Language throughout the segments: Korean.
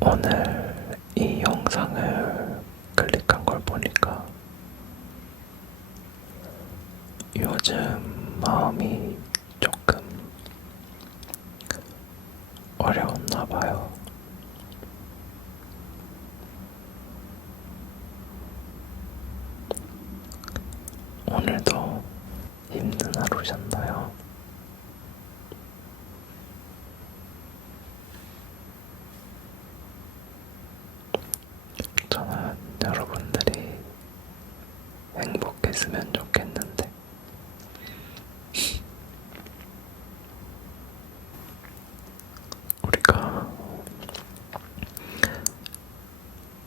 오늘 이 영상을 클릭한 걸 보니까 요즘 마음이 조금 어려웠나 봐요. 오늘도 힘든 하루셨나요? 저는 여러분들이 행복했으면 좋겠는데 우리가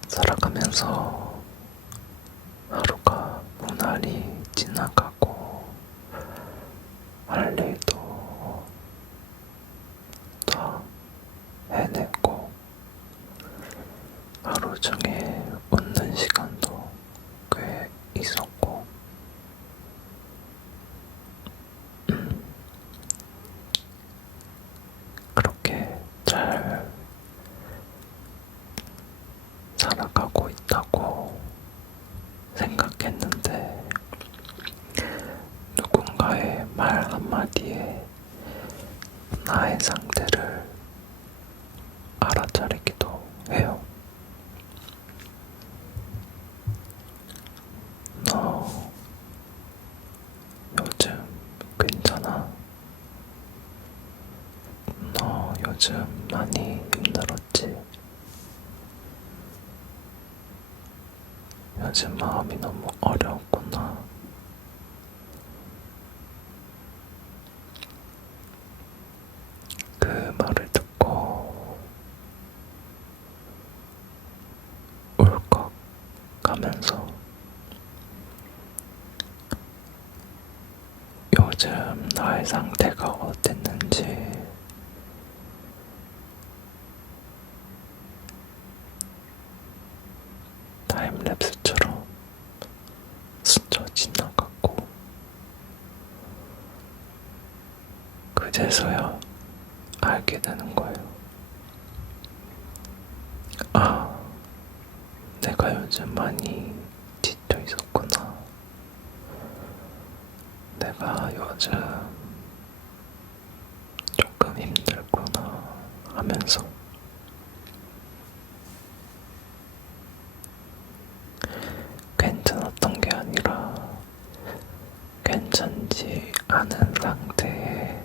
살아가면서 하루가 무난히 지나가고 할 일도 다 해내고 하루 중에 웃는 시간도 꽤 있었고 그렇게 잘 살아가고 있다고 생각했는데 누군가의 말 한마디에 나의 상태를 알아차리기도 해요. 너 요즘 괜찮아? 너 요즘 많이 힘들었지? 요즘 마음이 너무 어려웠구나. 그 말을 듣고 울컥 가면서 요즘 나의 상태가 어땠는지 타임랩스처럼 스쳐 지나갔고 그제서야 알게 되는 거예요. 아, 내가 요즘 많이 지쳐 있었구나. 내가 요즘 조금 힘들구나 하면서 괜찮았던 게 아니라 괜찮지 않은 상태에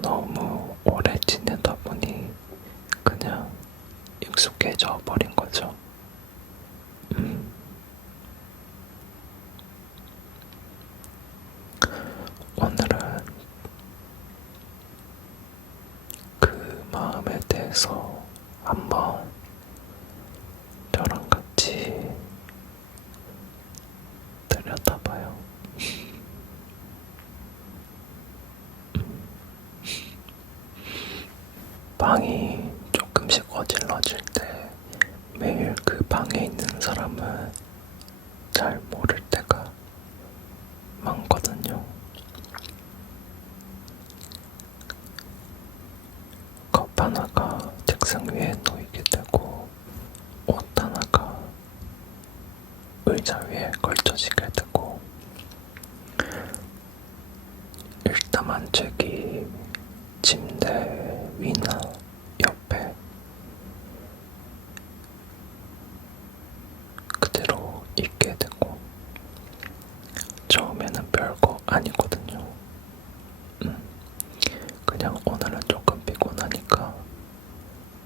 너무 오래 지내다 보니 그냥 익숙해져 버린 거죠. 오늘은 그 마음에 대해서 한번 저랑 같이 들여다봐요. 방이 조금씩 어질러질 때 매일 그 방에 있는 사람은 잘 모를 때가 많거든요. 컵 하나가 책상 위에 놓이게 되고 옷 하나가 의자 위에 걸쳐지게 되고 일담한 책이 침대 위나 옆에 그대로 있게 되고 처음에는 별거 아니거든요. 그냥 오늘은 조금 피곤하니까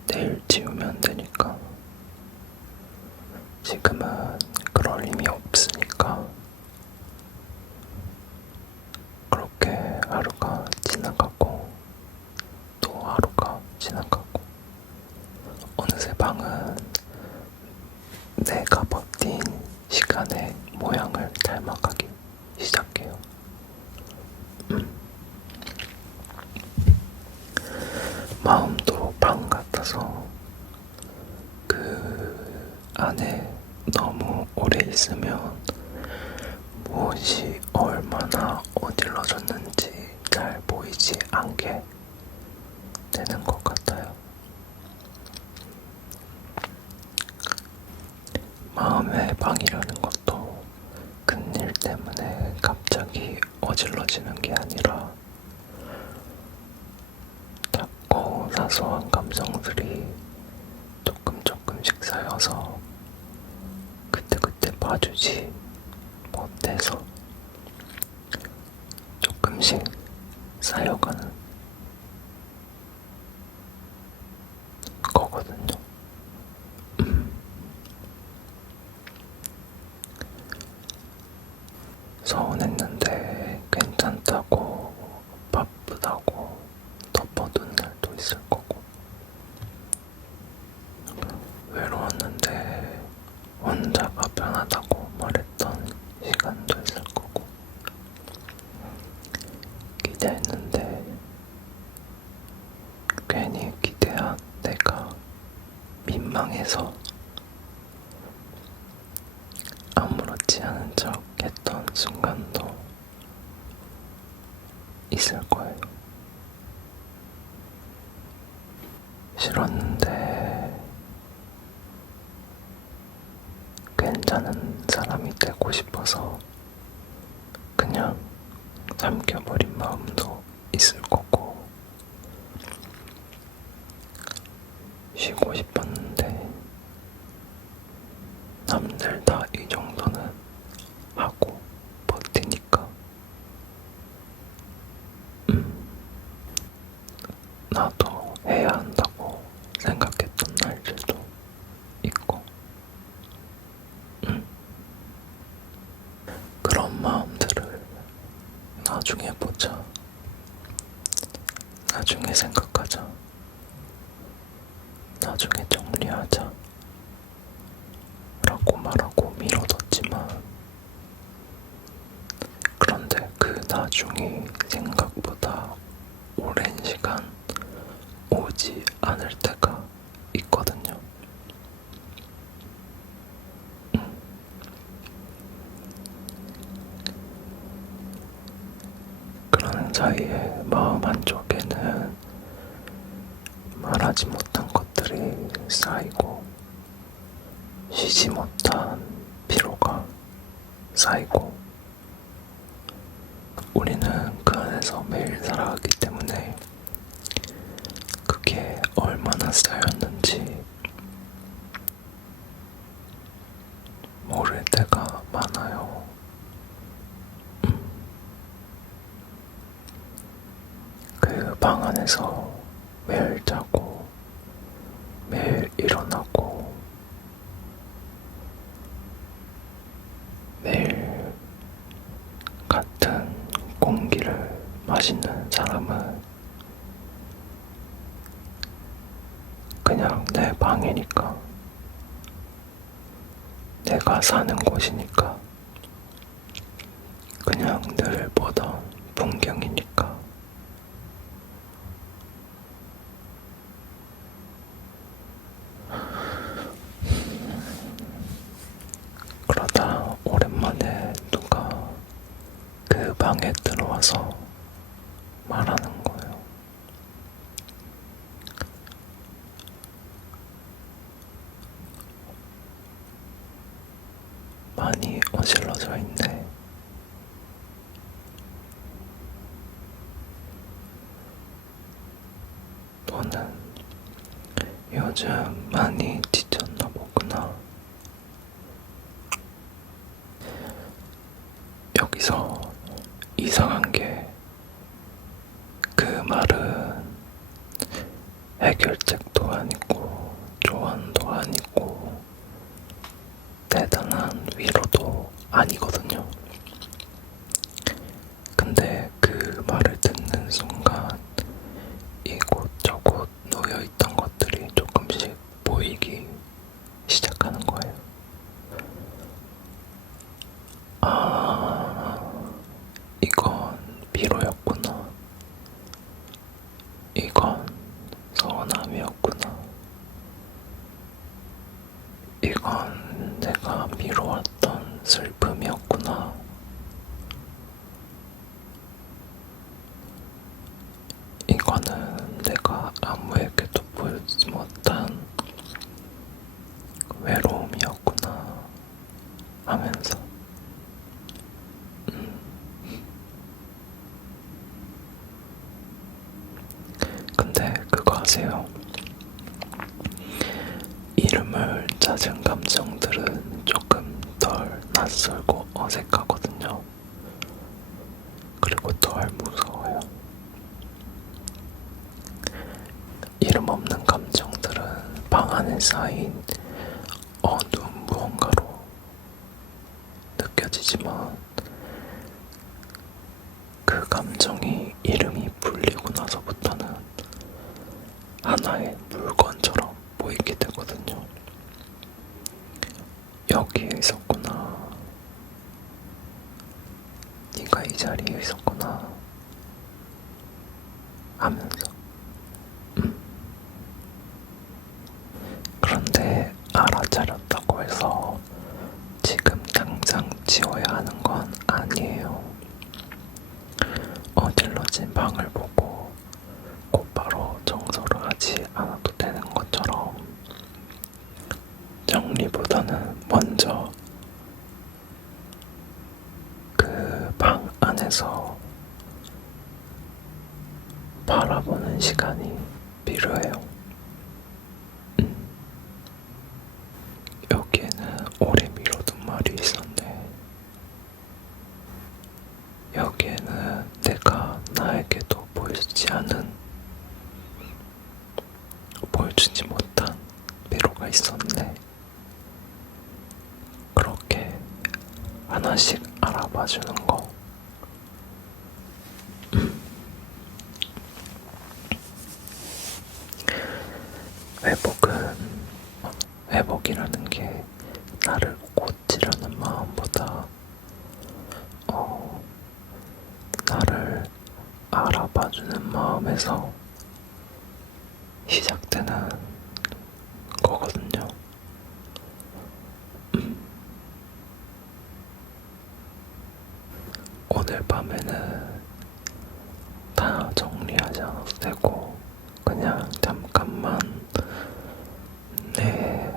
내일 지우면 되니까 지금은 그럴 힘이 없으니까 그렇게 하루가 지나가고 또 하루가 지나가고 어느새 방은 내가 버틴 시간의 모양을 닮아가기 시작해요. 마음도 방 같아서 그 안에 너무 오래 있으면 무엇이 얼마나 어질러졌는지 잘 보이지 않게 되는 것 같아요. 마음의 방이라는 것도 큰 일 때문에 갑자기 어질러지는 게 아니라 작고 사소한 감정들이 조금씩 쌓여서 그때그때 봐주지 못해서 조금씩 쌓여가는 거거든요. 서운했는데 괜찮다고 바쁘다고 덮어둔 날도 있을 거고, 외로웠는데 혼자가 편하다고 말했던 시간도 있을 거고, 기대했는데 괜히 기대한 내가 민망해서 아무렇지 않은 척 했던 순간도 있을 거예요. 싫었는데 괜찮은 사람이 되고 싶어서 그냥 삼켜버린 마음도 있을 거고, 쉬고 싶었는데 남들 다 이 정도는 하고 버티니까 나도 해야 한다고 생각했던 날들도 있고, 그런 마음들을 나중에 보자, 나중에 생각하자, 나중에 정리하자 라고 말하고 미뤄뒀지만, 그런데 그 나중이 생각보다 오랜 시간 오지 않을 때가 있거든요. 그러는 사이에 마음 한쪽에는 말하지 못한 것들이 쌓이고, 쉬지 못한 피로가 쌓이고, 우리는 그 안에서 매일 살아가기 때문에 그게 얼마나 쌓였는지 모를 때가 많아요. 그 방 안에서 매일 자고 매일 일어나고 매일 같은 공기를 마시는 사람은 그냥 내 방이니까, 내가 사는 곳이니까, 그냥 늘 보던 풍경이니까. 그러다 오랜만에 누가 그 방에 들어와서 말하는 거예요. 많이 어질러져 있네. 너는 요즘 많이 지쳤나 보구나. 여기서 이상한 게, 그 말은 해결책도 아니고 조언도 아니고 대단한 위로도 아니거든요. 근데 그 말을 듣는 순간 이곳저곳 놓여있던 것들이 조금씩 보이기 시작하는 거예요. 아, 이건 비로였구나. 이건 서운함이었구나. 이건 내가 미뤄왔던 슬픔이었구나. 이거는 내가 아세요? 이름을 찾은 감정들은 조금 덜 낯설고 어색하거든요. 그리고 덜 무서워요. 이름 없는 감정들은 방 안에 쌓인 어두운 무언가로 느껴지지만 그 감정이 이름이 불리고 나서부터는 하나의 물건처럼 보이게 되거든요. 여기에 있었구나. 네가 이 자리에 있었구나. 하면서 그런데 알아차렸다고 해서 지금 당장 지워야 하는 건 아니에요. 어질러진 방을 보고 곧바로 청소를 하지 않아도 되는 것처럼 정리보다는 먼저 그 방 안에서 바라보는 시간이 필요해요. 여기에는 오래 미뤄둔 말이 있었네. 여기에는 내가 나에게도 보여주지 못한 미로가 있었네. 그렇게 하나씩 알아봐주는 거. 회복이라는 게 나를 고치려는 마음보다 나를 알아봐주는 마음에서 시작되는 거거든요. 오늘 밤에는 다 정리하지 않아도 되고 그냥 잠깐만 내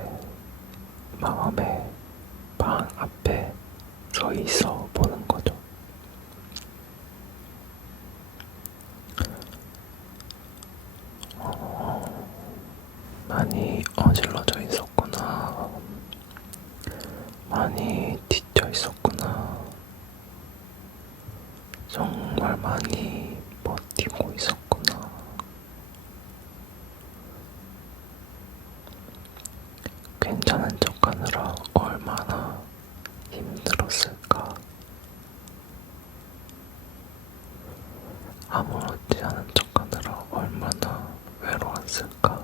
마음의 방 앞에 서 있어 보는 거죠. 많이 어질러져 있었구나. 많이 뒤져 있었구나. 정말 많이 버티고 있었구나. 괜찮은 척하느라 얼마나 힘들었을까. 아무렇지 않은 척하느라 얼마나 외로웠을까.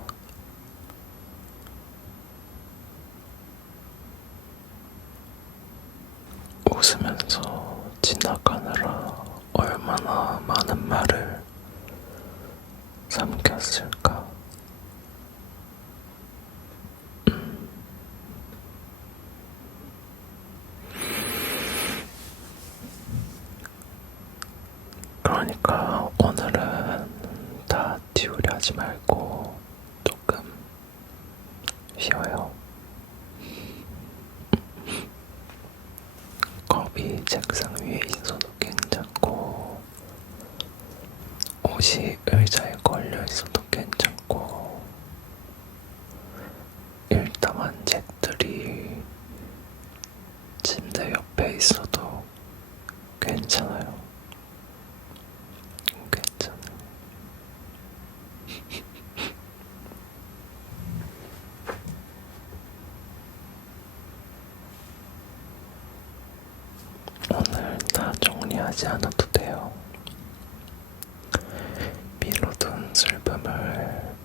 웃으면서 지나가느라 얼마나 많은 말을 삼켰을까. 그러니까 오늘은 다 지우려 하지 말고 조금 쉬어요. 컵이 책상 위에 있어도 괜찮고 옷이 의자에 걸려 있어도 괜찮고 일담한 책들이 침대 옆에 있어도 괜찮아요. 괜찮아요. 오늘 다 정리하지 않아도 돼요. 미뤄둔 슬픔을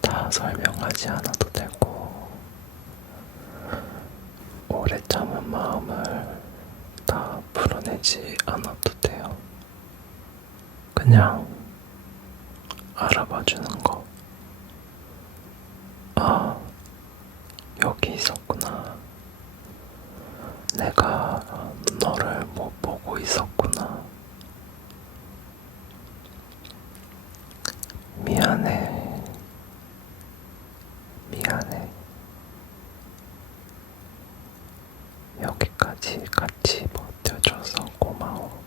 다 설명하지 않아도 되고 오래 참은 마음을 다 풀어내지 않아도 돼요. 그냥 알아봐주는 거. 아, 여기 있었구나. 내가 너를 못 보고 있었구나. 미안해. 미안해. 여기까지 같이 버텨줘서 고마워.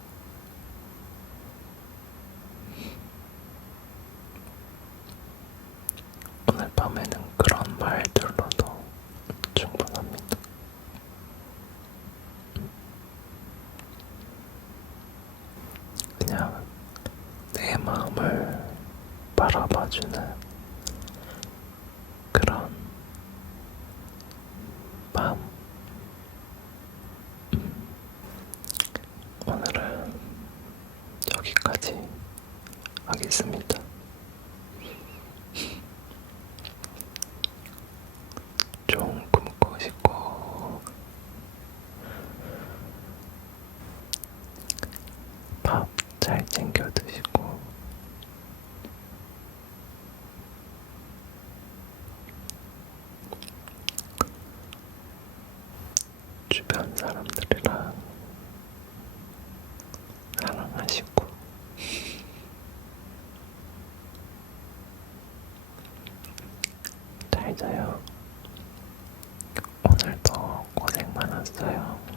다음에는 그런 말들로도 충분합니다. 그냥 내 마음을 바라봐주는 그런 마음. 오늘은 여기까지 하겠습니다. 좋은 꿈 꾸시고 밥 잘 챙겨 드시고 주변 사람들이랑 사랑하시고 잘 자요. 오늘도 고생 많았어요.